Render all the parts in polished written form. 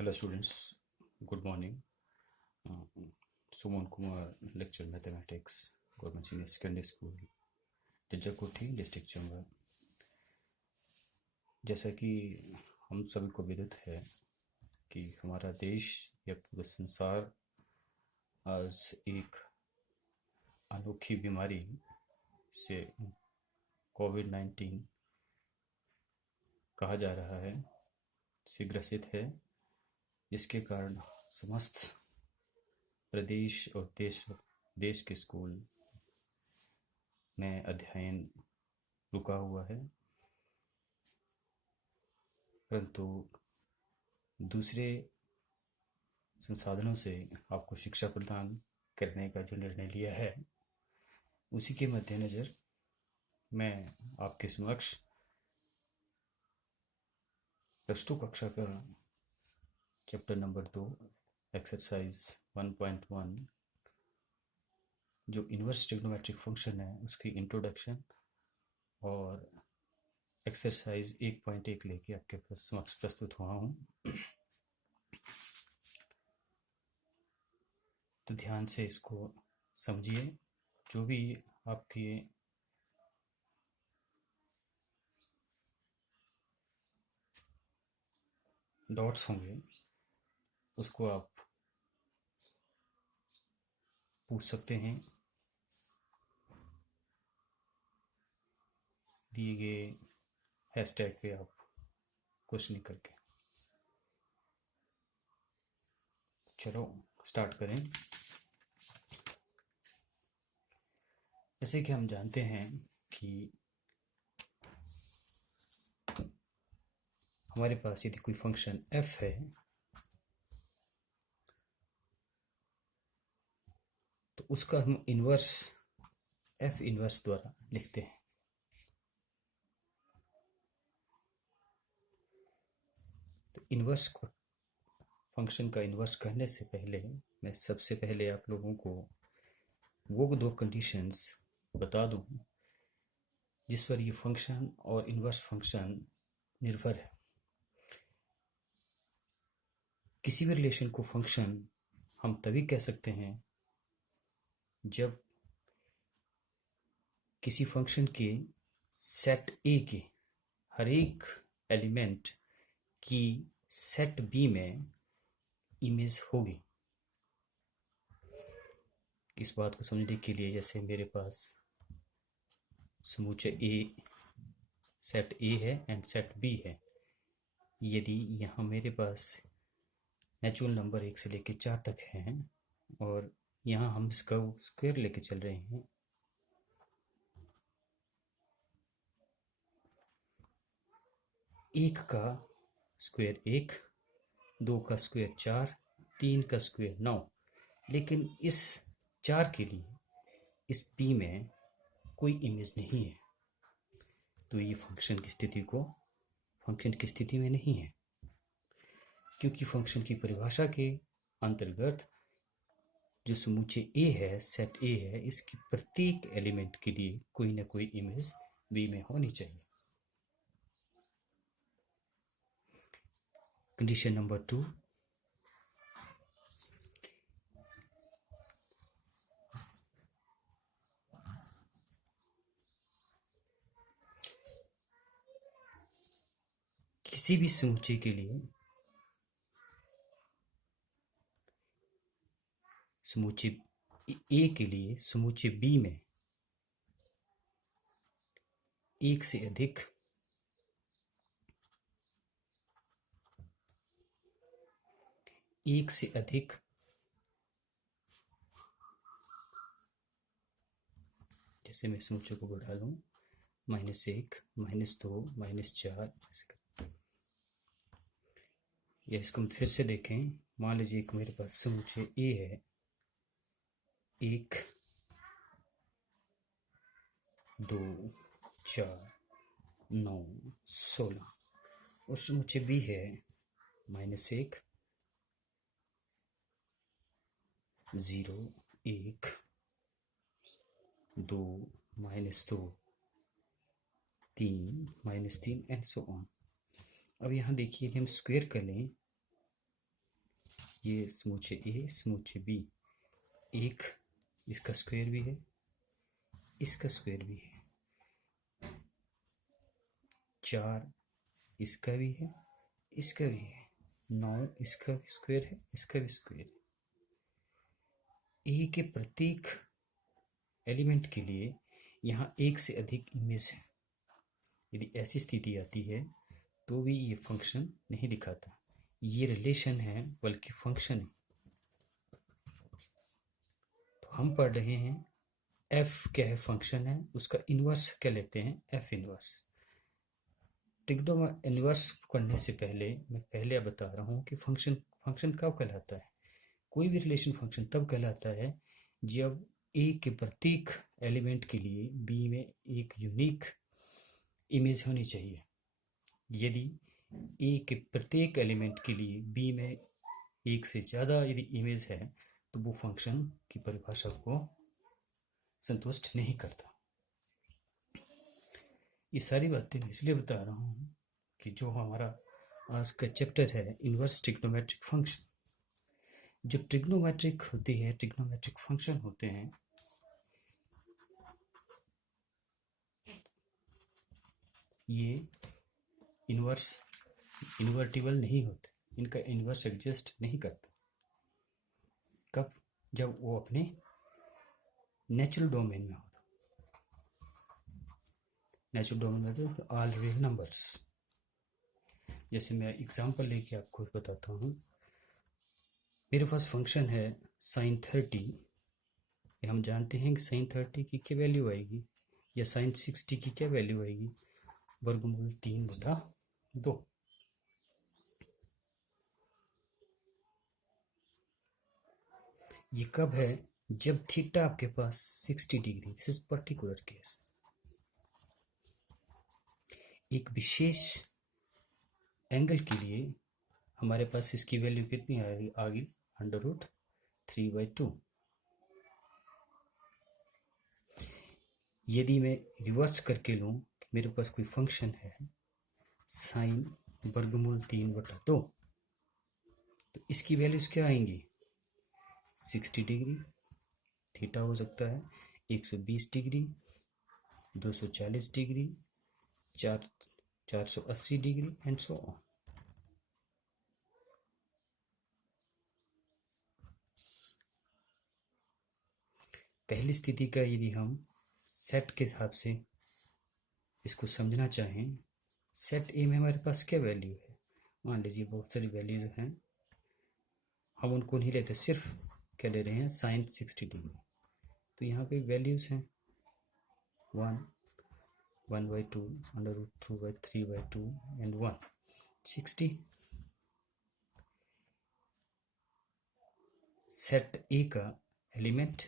Hello students, good morning. Suman Kumar, lecture mathematics, Government Senior Secondary School, Jajjakothi district Chamba. जैसा कि हम सभी को विदित है कि हमारा देश या पूरा संसार आज एक अनोखी बीमारी से कोविड-19 कहा जा रहा है से ग्रसित है, जिसके कारण समस्त प्रदेश और देश के स्कूल में अध्ययन रुका हुआ है। परंतु दूसरे संसाधनों से आपको शिक्षा प्रदान करने का जो निर्णय लिया है, उसी के मद्देनज़र मैं आपके समक्ष +2 कक्षा का चैप्टर नंबर 2 एक्सरसाइज 1.1 जो इन्वर्स ट्रिग्नोमेट्रिक फंक्शन है उसकी इंट्रोडक्शन और एक्सरसाइज 1.1 लेके आपके समक्ष प्रस्तुत हुआ हूँ। तो ध्यान से इसको समझिए। जो भी आपके डॉट्स होंगे उसको आप पूछ सकते हैं दिए गए हैशटैग पे आप क्वेश्चन करके। चलो स्टार्ट करें। जैसे कि हम जानते हैं कि हमारे पास यदि कोई फंक्शन f है तो उसका हम इन्वर्स f इन्वर्स द्वारा लिखते हैं। तो इन्वर्स फंक्शन का इन्वर्स करने से पहले मैं सबसे पहले आप लोगों को वो 2 कंडीशंस बता दूं जिस पर ये फंक्शन और इन्वर्स फंक्शन निर्भर है। किसी भी रिलेशन को फंक्शन हम तभी कह सकते हैं जब किसी फंक्शन के सेट ए के हर एक एलिमेंट की सेट बी में इमेज होगी। इस बात को समझने के लिए जैसे मेरे पास समूचे ए सेट ए है एंड सेट बी है, यदि यहाँ मेरे पास नेचुरल नंबर 1 से लेकर 4 तक हैं और यहाँ हम इसका स्क्वायर लेके चल रहे हैं, एक का स्क्वायर 1, 2 का स्क्वायर 4, 3 का स्क्वायर 9, लेकिन इस 4 के लिए इस P में कोई इमेज नहीं है, तो ये फंक्शन की स्थिति में नहीं है, क्योंकि फंक्शन की परिभाषा के अंतर्गत जो समुच्चय A है, सेट A है, इसकी प्रत्येक एलिमेंट के लिए कोई ना कोई इमेज B में होनी चाहिए। कंडीशन नंबर 2, किसी भी समुच्चय के लिए समुच्चय A के लिए समुच्चय B में एक से अधिक जैसे मैं समुच्चय को बढ़ा लूँ -1, -2, -4, या इसको हम फिर से देखें। मान लीजिए कि मेरे पास समुच्चय A है 1, 2, 4, 9, 16 और समुच्चय B है -1, 0, 1, 2, -2, 3, -3 एंड सो ऑन। अब यहाँ देखिए कि हम स्क्वायर कर लें ये समूचे ए समूचे बी, एक इसका स्क्वायर भी है, इसका स्क्वायर भी है, 4 इसका भी है, इसका भी है, 9 इसका भी स्क्वायर है, इसका भी स्क्वायर है। ए के प्रत्येक एलिमेंट के लिए यहाँ एक से अधिक इमेज है। यदि ऐसी स्थिति आती है तो भी ये फंक्शन नहीं दिखाता। ये रिलेशन है बल्कि फंक्शन है। तो हम पढ़ रहे हैं एफ क्या है, फंक्शन है, उसका इन्वर्स क्या लेते हैं, एफ इन्वर्स। ट्रिग्नोमेट्रिक इन्वर्स पढ़ने से पहले मैं पहले बता रहा हूँ कि फंक्शन फंक्शन कब कहलाता है। कोई भी रिलेशन फंक्शन तब कहलाता है जब ए के प्रत्येक एलिमेंट के लिए बी में एक यूनिक इमेज होनी चाहिए। यदि ए के प्रत्येक एलिमेंट के लिए बी में एक से ज़्यादा यदि इमेज है तो वो फंक्शन की परिभाषा को संतुष्ट नहीं करता। ये सारी बातें मैं इसलिए बता रहा हूँ कि जो हमारा आज का चैप्टर है इन्वर्स ट्रिग्नोमेट्रिक फंक्शन, जो ट्रिग्नोमेट्रिक होती है, ट्रिग्नोमेट्रिक फंक्शन होते हैं, ये इन्वर्टिबल नहीं होते, इनका इन्वर्स एग्जिस्ट नहीं करता। कब? जब वो अपने नेचुरल डोमेन में होता। नेचुरल डोमेन में ऑल रियल नंबर्स। जैसे मैं एग्जांपल लेके आपको बताता हूँ। मेरे पास फंक्शन है sin 30। हम जानते हैं कि sin 30 की क्या वैल्यू आएगी, या sin 60 की क्या वैल्यू आएगी, वर्गमूल 3/2। ये कब है? जब थीटा आपके पास 60 degree, this is particular case. एक विशेष एंगल के लिए हमारे पास इसकी वैल्यू कितनी आ गई, √3/2। यदि मैं रिवर्स करके लूँ, मेरे पास कोई फंक्शन है साइन वर्गमूल 3/2, तो इसकी वैल्यूज क्या आएंगी, 60 डिग्री, थीटा हो सकता है 120 degree, 240 degree, 480 degree and so on. पहली स्थिति का यदि हम सेट के हिसाब से इसको समझना चाहें, सेट ए में हमारे पास क्या वैल्यू है, मान लीजिए बहुत सारी वैल्यूज हैं, हम उनको नहीं लेते, सिर्फ क्या ले रहे हैं, साइन 60 डिग्री। तो यहाँ पे वैल्यूज हैं 1, 1/2, √3/2 एंड 1, 60। सेट ए का एलिमेंट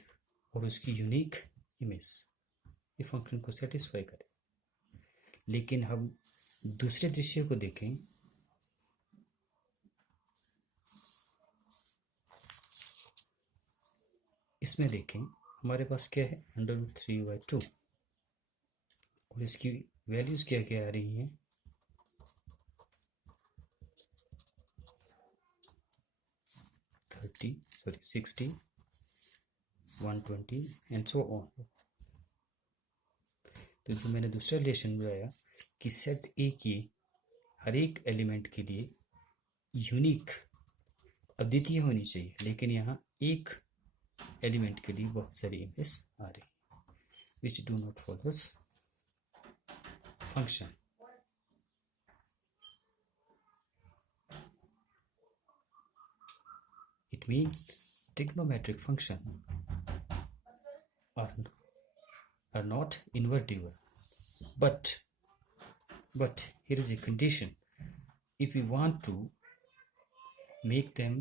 और उसकी यूनिक इमेज ये फंक्शन को सेटिस्फाई करे। लेकिन हम दूसरे दृश्य को देखें, इसमें देखें हमारे पास क्या है, √3/2 और इसकी वैल्यूज क्या क्या आ रही हैं, 60, 120 एंड सो ऑन। तो जो मैंने दूसरा रिलेशन बताया कि सेट ए की हर एक एलिमेंट के लिए यूनिक अद्वितीय होनी चाहिए, लेकिन यहाँ एक एलिमेंट के लिए बहुत सारी इमेज आ रही है, which do not follows function. It means trigonometric function are not invertible. But here is a condition. If we want to make them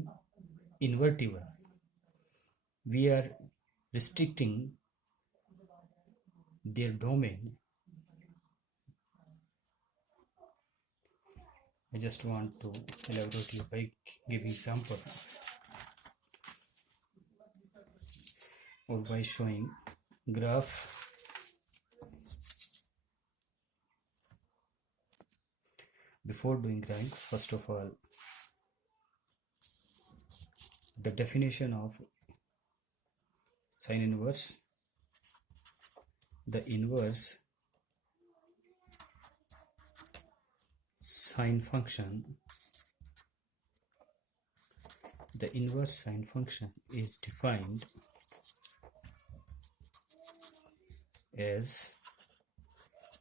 invertible, we are restricting their domain. I just want to elaborate you by giving example or by showing graph. Before doing drawing, first of all, the definition of sine inverse, the inverse sine function, the inverse sine function is defined as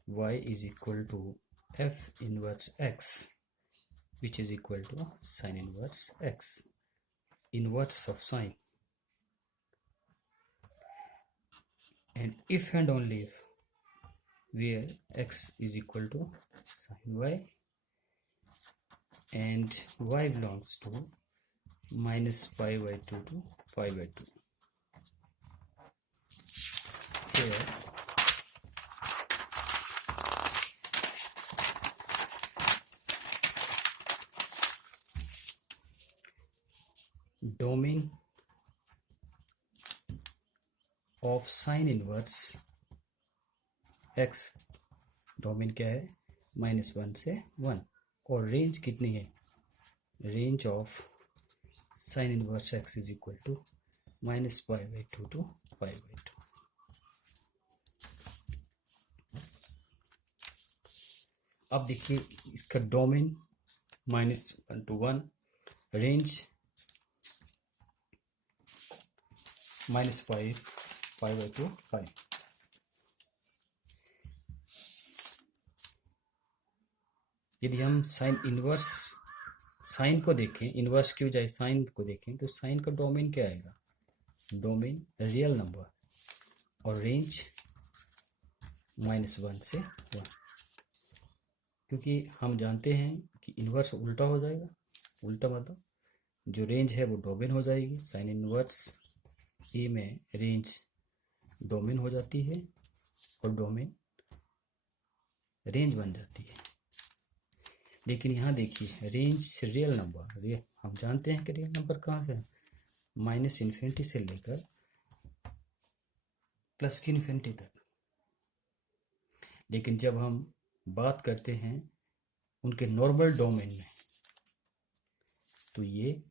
y is equal to f inverse x, which is equal to sine inverse x, inverse of sine. And if and only if, where x is equal to sine y and y belongs to minus pi by 2 to pi by 2. Here domain of sine inverse x, domain क्या है -1 से 1, और range कितनी है, range of sine inverse x is equal to minus pi by 2 to pi by 2। अब देखिए इसका domain -1 to 1, range minus pi by 2 pi. यदि हम साइन इनवर्स साइन को देखें, इनवर्स की बजाय साइन को देखें, तो साइन का डोमेन क्या आएगा, डोमेन रियल नंबर और रेंज -1 से 1, क्योंकि हम जानते हैं कि इनवर्स उल्टा हो जाएगा। उल्टा मतलब जो रेंज है वो डोमेन हो जाएगी। साइन इनवर्स ए में रेंज डोमेन हो जाती है और डोमेन रेंज बन जाती है। लेकिन यहाँ देखिए रेंज रियल नंबर, हम जानते हैं कि रियल नंबर कहाँ से है, -∞ से लेकर +∞ तक। लेकिन जब हम बात करते हैं उनके नॉर्मल डोमेन में, तो ये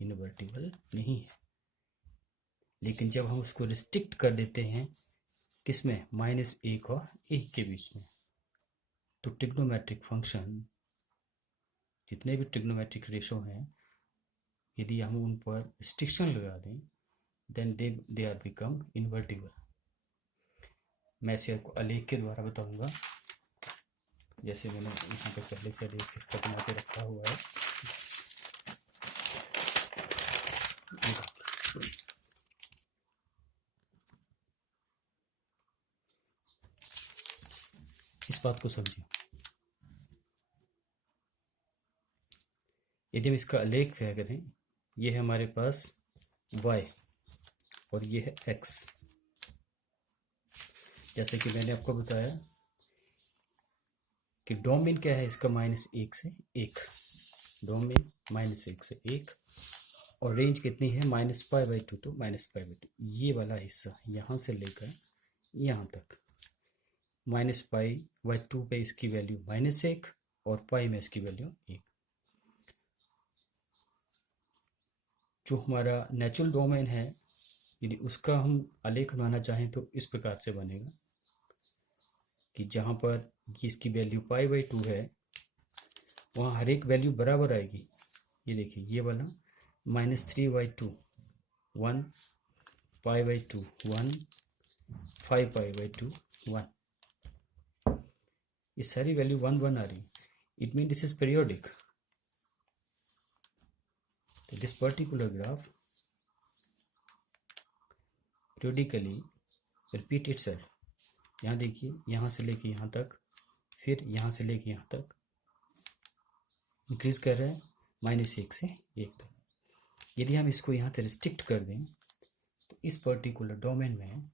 इनवर्टिबल नहीं है। लेकिन जब हम उसको रिस्ट्रिक्ट कर देते हैं किसमें, -1 और 1 के बीच में, तो ट्रिग्नोमेट्रिक फंक्शन, जितने भी ट्रिग्नोमेट्रिक रेशो हैं, यदि हम उन पर रिस्ट्रिक्शन लगा दें, then they are become invertible. मैं इसे आपको आलेख के द्वारा बताऊंगा, जैसे मैंने यहाँ पे पहले से आलेख इसका बना के रखा हुआ है। इस बात को समझिए, यदि हम इसका आलेख करें, ये है हमारे पास y और ये है x। जैसे कि मैंने आपको बताया कि डोमेन क्या है इसका, -1 से 1, डोमेन -1 से 1, और रेंज कितनी है, -पाई बाई 2 तो -पाई बाई 2। ये वाला हिस्सा यहाँ से लेकर यहाँ तक, -पाई बाई 2 पे इसकी वैल्यू -1 और पाई में इसकी वैल्यू 1। जो हमारा नेचुरल डोमेन है, यदि उसका हम आलेख बनाना चाहें तो इस प्रकार से बनेगा कि जहाँ पर इसकी वैल्यू पाई बाई 2 है, वहाँ हर एक वैल्यू बराबर आएगी। ये देखिए, ये वाला -3/2 1, पाई बाई 2 1, 5 पाई बाई 2 1, ये सारी वैल्यू 1 1 आ रही। It mean this is periodic. This particular graph periodically repeat itself। यहाँ देखिए, यहाँ से लेके यहाँ तक, फिर यहाँ से लेके यहाँ तक इंक्रीज कर रहे हैं -1 से 1 तक। यदि हम इसको यहाँ से रिस्ट्रिक्ट कर दें, तो इस पर्टिकुलर डोमेन में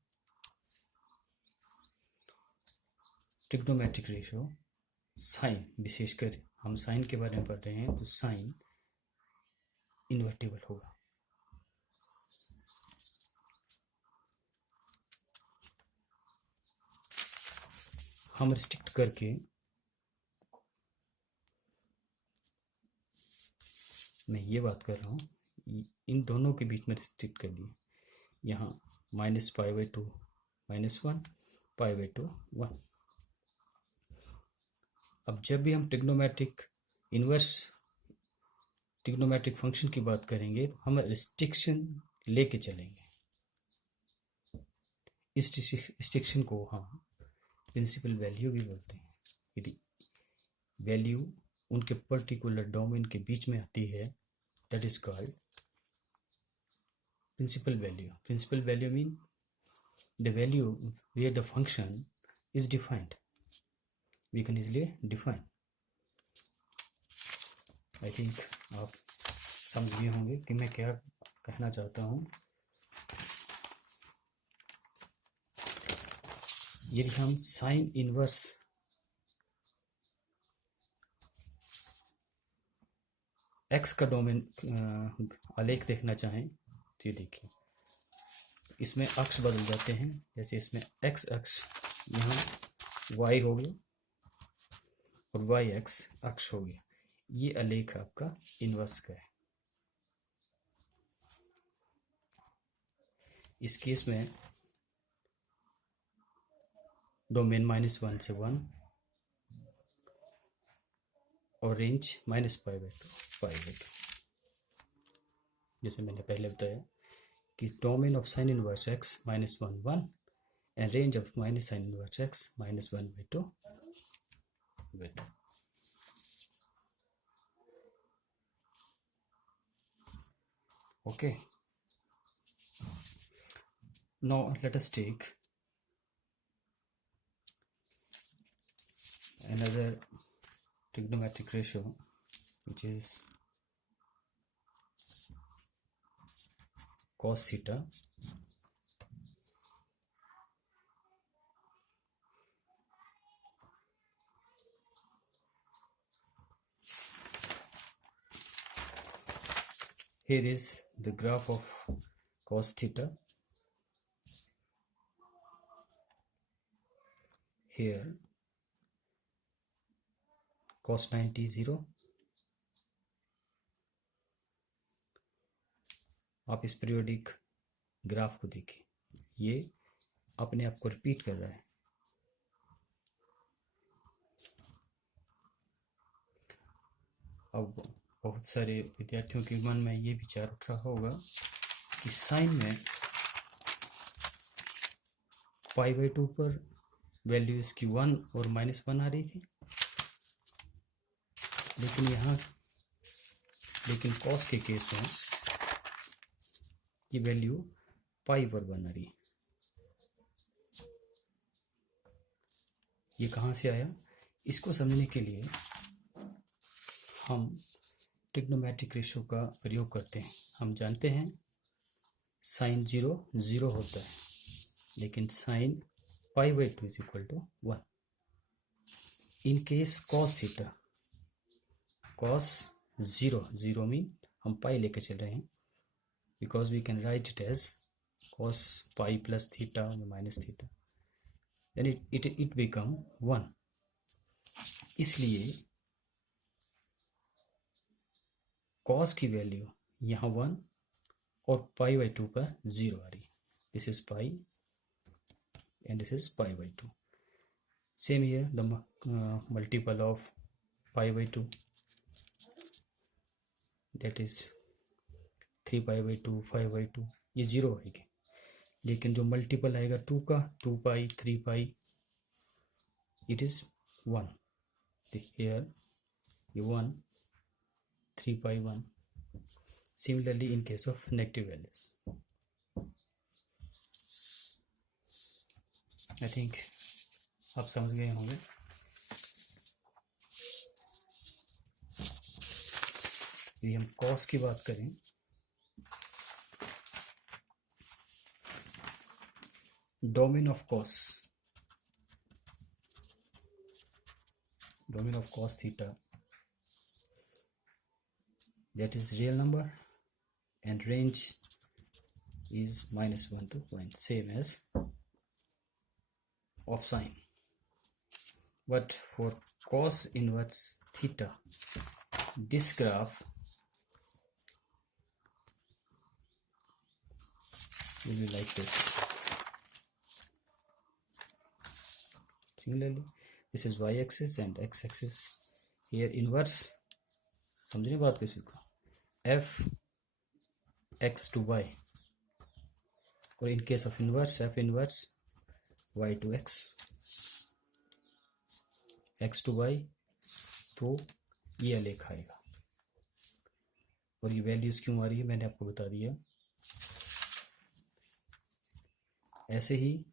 ट्रिग्नोमेट्रिक रेशो साइन, विशेषकर हम साइन के बारे में पढ़ रहे हैं, तो साइन इन्वर्टिबल होगा। हम रिस्ट्रिक्ट करके, मैं ये बात कर रहा हूँ, इन दोनों के बीच में रिस्ट्रिक्ट कर दिए। यहाँ -π/2 -1, π/2 1। अब जब भी हम ट्रिग्नोमेट्रिक इन्वर्स ट्रिग्नोमेट्रिक फंक्शन की बात करेंगे तो हम रिस्ट्रिक्शन लेके चलेंगे। इस रिस्ट्रिक्शन को हम प्रिंसिपल वैल्यू भी बोलते हैं। यदि वैल्यू उनके पर्टिकुलर डोमेन के बीच में आती है, that is called principal value. Principal value mean the value where the function is defined. We can easily define. I think आप समझ गए होंगे कि मैं क्या कहना चाहता हूँ। यदि हम साइन इनवर्स एक्स का डोमेन आलेख देखना चाहें तो ये देखिए, इसमें अक्ष बदल जाते हैं। जैसे इसमें एक्स अक्ष यहाँ वाई हो गया और वाई एक्स अक्ष हो गया। ये आलेख आपका इनवर्स का है। इस केस में डोमेन -1 से 1 और रेंज -π/2 जैसे मैंने पहले बताया कि domain of sine inverse x -1 1 and range of minus sign inverse x -1/2 okay. Now let us take another trigonometric ratio, which is cos theta. Here is the graph of cos theta. Here cos 90 0. आप इस periodic graph को देखिए, ये अपने आप को repeat कर रहा है। अब बहुत सारे विद्यार्थियों के मन में ये विचार उठ रहा होगा कि साइन में π/2 पर वैल्यू इसकी 1 और -1 आ रही थी, लेकिन कॉस के केस में ये वैल्यू पाई पर बन रही है। ये कहाँ से आया? इसको समझने के लिए हम ट्रिग्नोमेट्रिक रेशियो का प्रयोग करते हैं। हम जानते हैं साइन 0 0 होता है, लेकिन sine π/2 is equal to 1। In case cos theta, cos 0 0 mean हम पाई लेके चल रहे हैं, because we can write it as cos pi plus theta minus theta, then it become 1। इसलिए cos की वैल्यू यहाँ 1 और π/2 पर 0 आ रही है। This is pi and this is π/2. Same here, the multiple of π/2, that is 3π/2 5/2, ये 0 आएगी। लेकिन जो मल्टीपल आएगा 2 का, 2π 3π, it is 1। here ये 1 3π 1। Similarly in case of negative values, I think आप समझ गए होंगे। यदि हम cos की बात करें, domain of cos theta, that is real number, and range is -1 to 1, same as of sine. But for cos inverse theta, this graph will be like this. Similarly, this is y axis and x axis. Here inverse, समझने बात किसी को, f x to y, or in case of inverse, f inverse y to x, x to y, तो ये आलेख आएगा। और ये वैल्यूज क्यों आ रही है मैंने आपको बता दिया। ऐसे ही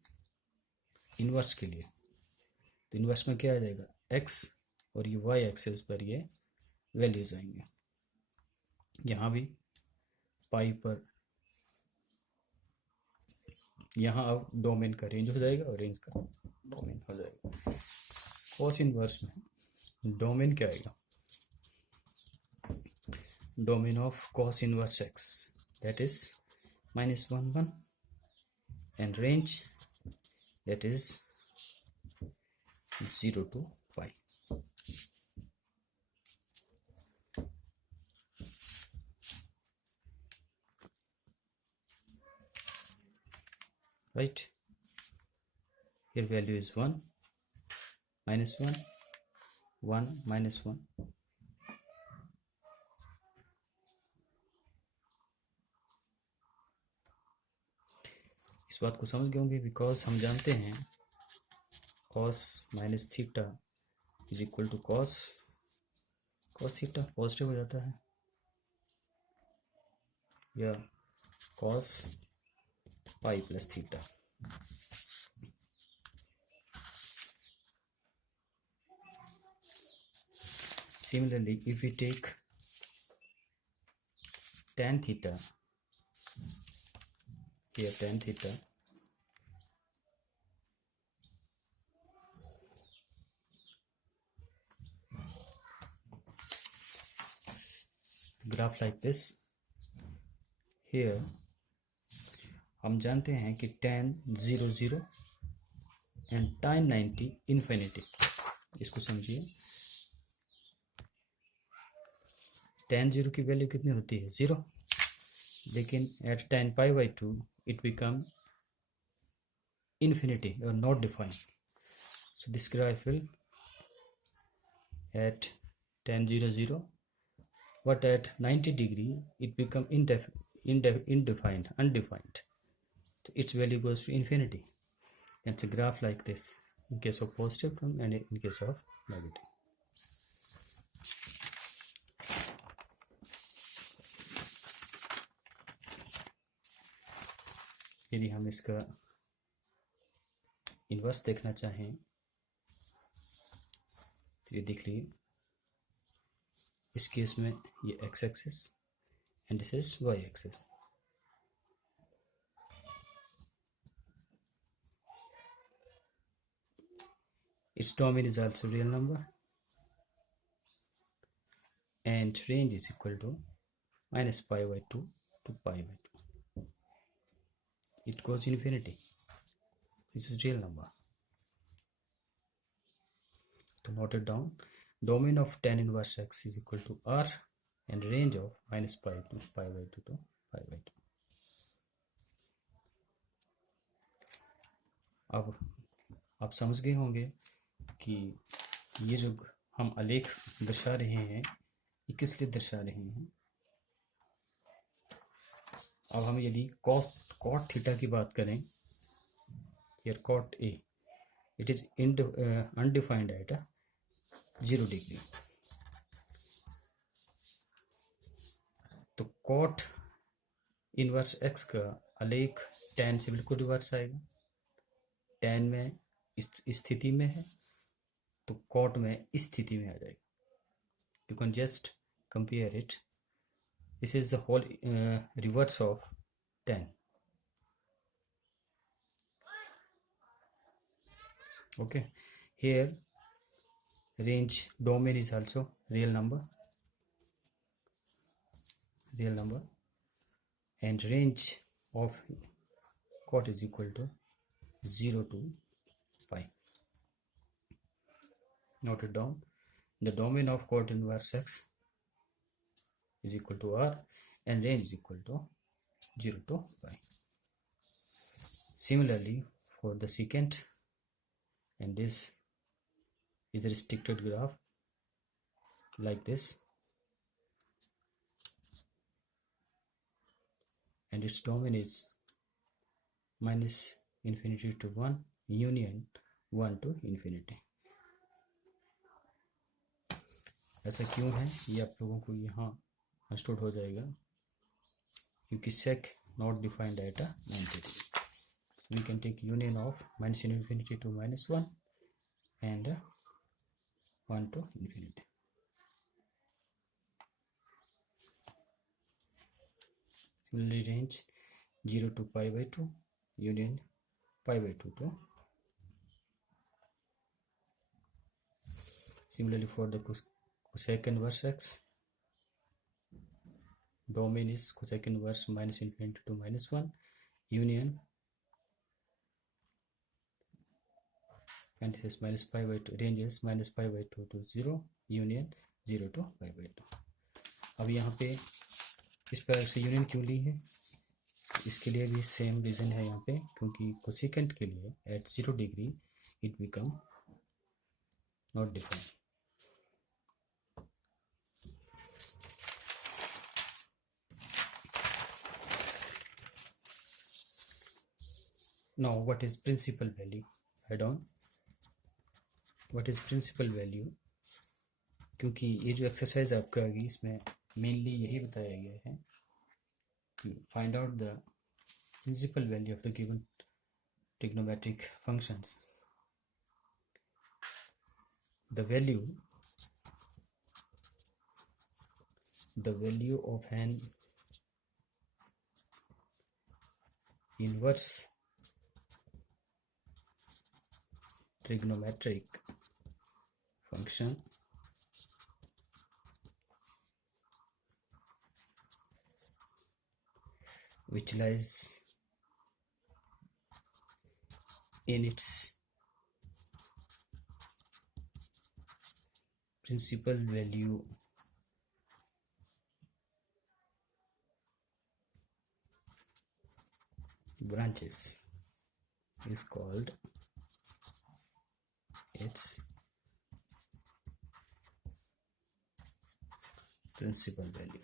इन्वर्स के लिए, तो इन्वर्स में क्या आ जाएगा, x, और ये y एक्सिस पर ये वैल्यूज आएंगे। यहाँ भी पाई पर, यहाँ अब डोमेन का रेंज हो जाएगा और रेंज का डोमेन हो जाएगा। कॉस इन्वर्स में डोमेन क्या आएगा, domain of cos inverse x, that is -1 1, and range that is 0 to pi. Right, here value is 1, -1, 1, -1. इस बात को समझ गए होंगे, बिकॉज हम जानते हैं cos minus theta is equal to cos theta, positive हो जाता है, या cos pi plus theta. Similarly, if we take tan theta, here tan theta, graph like this, here हम जानते हैं कि tan 0 0 and tan 90 infinity। इसको समझिए, tan 0 की वैल्यू कितनी होती है, 0, लेकिन at tan pi by 2 it become infinity or not defined. So this graph will at tan 0 0, but at 90 degree it become undefined. So its value goes to infinity. It's a graph like this in case of positive term and in case of negative. यदि हम इसका inverse देखना चाहें तो ये देख लीजिए, इस केस में ये x axis and this is y axis. its domain is also real number and range is equal to minus pi by 2 to pi by 2. It goes infinity. This is real number. To note it down, domain of tan inverse x is equal to r and range of minus pi to pi by 2 to pi by 2. अब आप समझ गए होंगे कि ये जो हम आलेख दर्शा रहे हैं ये किस लिए दर्शा रहे हैं। अब हम यदि cot थीटा की बात करें, here cot a, it is undefined at 0 degree, तो cot इनवर्स x का आलेख tan से बिल्कुल रिवर्स आएगा। tan में इस स्थिति में है तो cot में इस स्थिति में आ जाएगा। You can just compare it. This is the whole reverse of tan. Okay, here range domain is also real number, and range of cot is equal to 0 to pi. Note it down. The domain of cot inverse x is equal to r and range is equal to 0 to pi. Similarly for the secant, and this is a restricted graph like this, and its domain is minus infinity to 1 union 1 to infinity. ऐसा क्यों है ये आप लोगों को यहाँ understood हो जाएगा, क्योंकि sec not defined at a 90 degree. We can take union of minus infinity to minus 1 and 1 to infinity. Similarly, range 0 to pi by 2 union pi by 2 to. Similarly for the cosec inverse x, domain is cosec inverse minus infinity to minus 1 union, and this is minus pi by 2, range is minus pi by 2 to 0 union 0 to pi by 2. अब यहाँ पे इस प्रकार से union क्यों ली है, इसके लिए भी सेम रीज़न है यहाँ पे, क्योंकि कोसिकेंट के लिए at 0 degree it become not defined. Now what is principal value? Head on. What is principal value? क्योंकि ये जो एक्सरसाइज आपका आगे इसमें मेनली यही बताया गया है कि find out the principal value of the given trigonometric functions. The value of an inverse trigonometric function which lies in its principal value branches is called its principal value.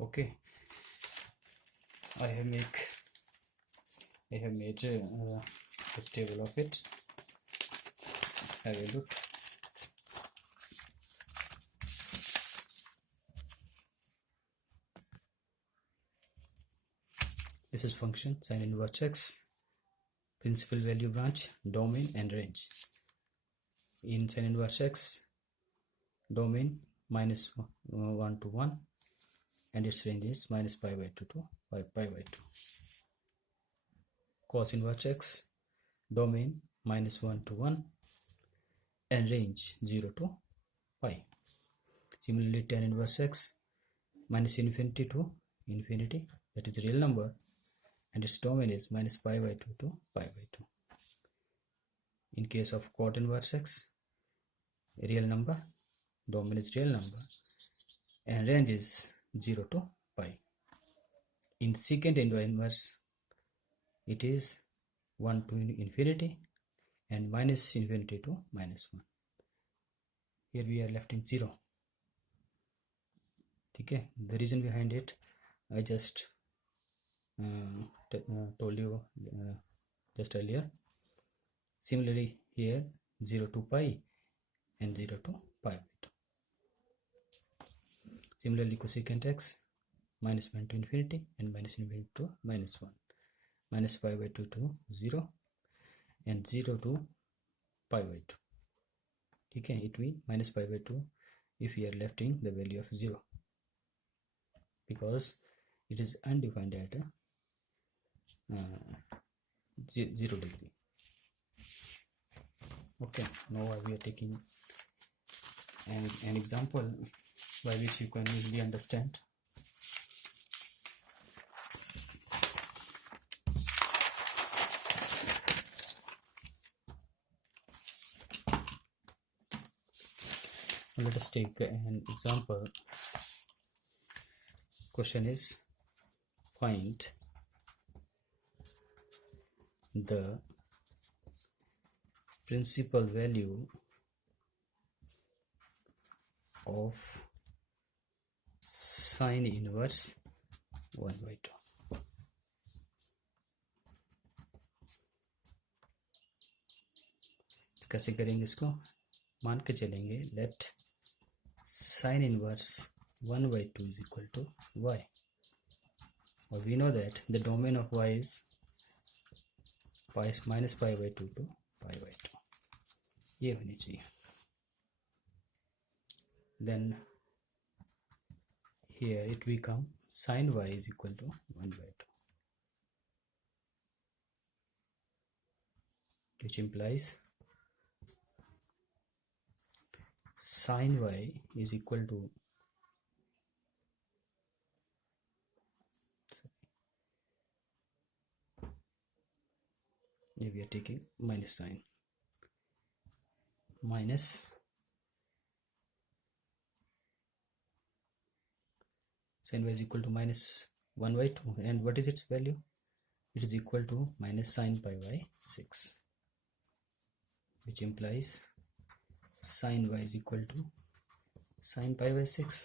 Okay, I have made a table of it. Have a look. This is function sin inverse x, principal value branch, domain and range. In sin inverse x, domain minus 1 to 1 and its range is minus pi by 2 to pi by 2. Cos inverse x, domain minus 1 to 1 and range 0 to pi. Similarly, tan inverse x, minus infinity to infinity, that is real number, and its domain is minus pi by 2 to pi by 2. In case of cot inverse x, real number, domain is real number, and range is 0 to pi. In secant inverse, it is 1 to infinity and minus infinity to minus 1. Here we are left in 0. Okay, the reason behind it I just told you just earlier. Similarly here 0 to pi and 0 to pi by 2. Similarly cosecant x, minus 1 to infinity and minus infinity to minus 1, minus pi by 2 to 0 and 0 to pi by 2. Okay, it means minus pi by 2 if we are left in the value of 0, because it is undefined at 0 degree. Okay, now we are taking an example by which you can easily understand. Let us take an example. Question is, find the principal value of sine inverse 1/2. कैसे करेंगे इसको? मान के चलेंगे late sine inverse 1/2 is equal to y, or we know that the domain of y is minus pi/2 to pi/2. ये होनी चाहिए. Then here it become sin y is equal to 1/2, which implies sin y is equal to we are taking minus sign, minus sin y is equal to minus 1/2, and what is its value? It is equal to minus sin pi/6, which implies sin y is equal to sin pi/6,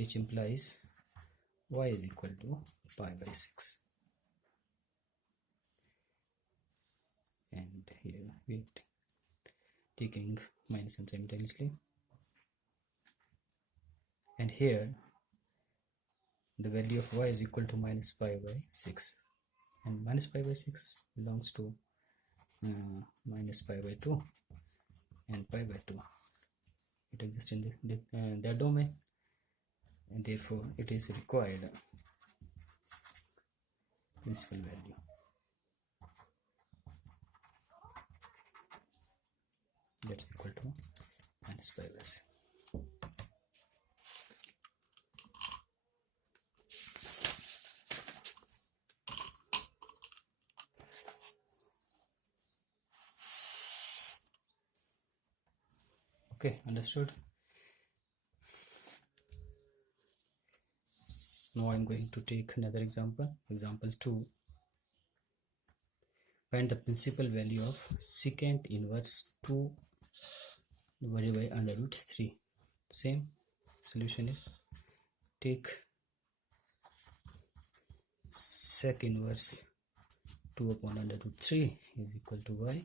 which implies y is equal to pi/6. And here we are taking minus and simultaneously, and here the value of y is equal to minus pi/6, and minus pi/6 belongs to minus pi/2 and pi/2. It exists in their domain, and therefore it is required principal value. That's equal to minus pi/6. Okay, understood. Now I'm going to take another example. Example 2. Find the principal value of secant inverse 2 divided by under root 3. Same solution is take sec inverse 2 upon under root 3 is equal to y.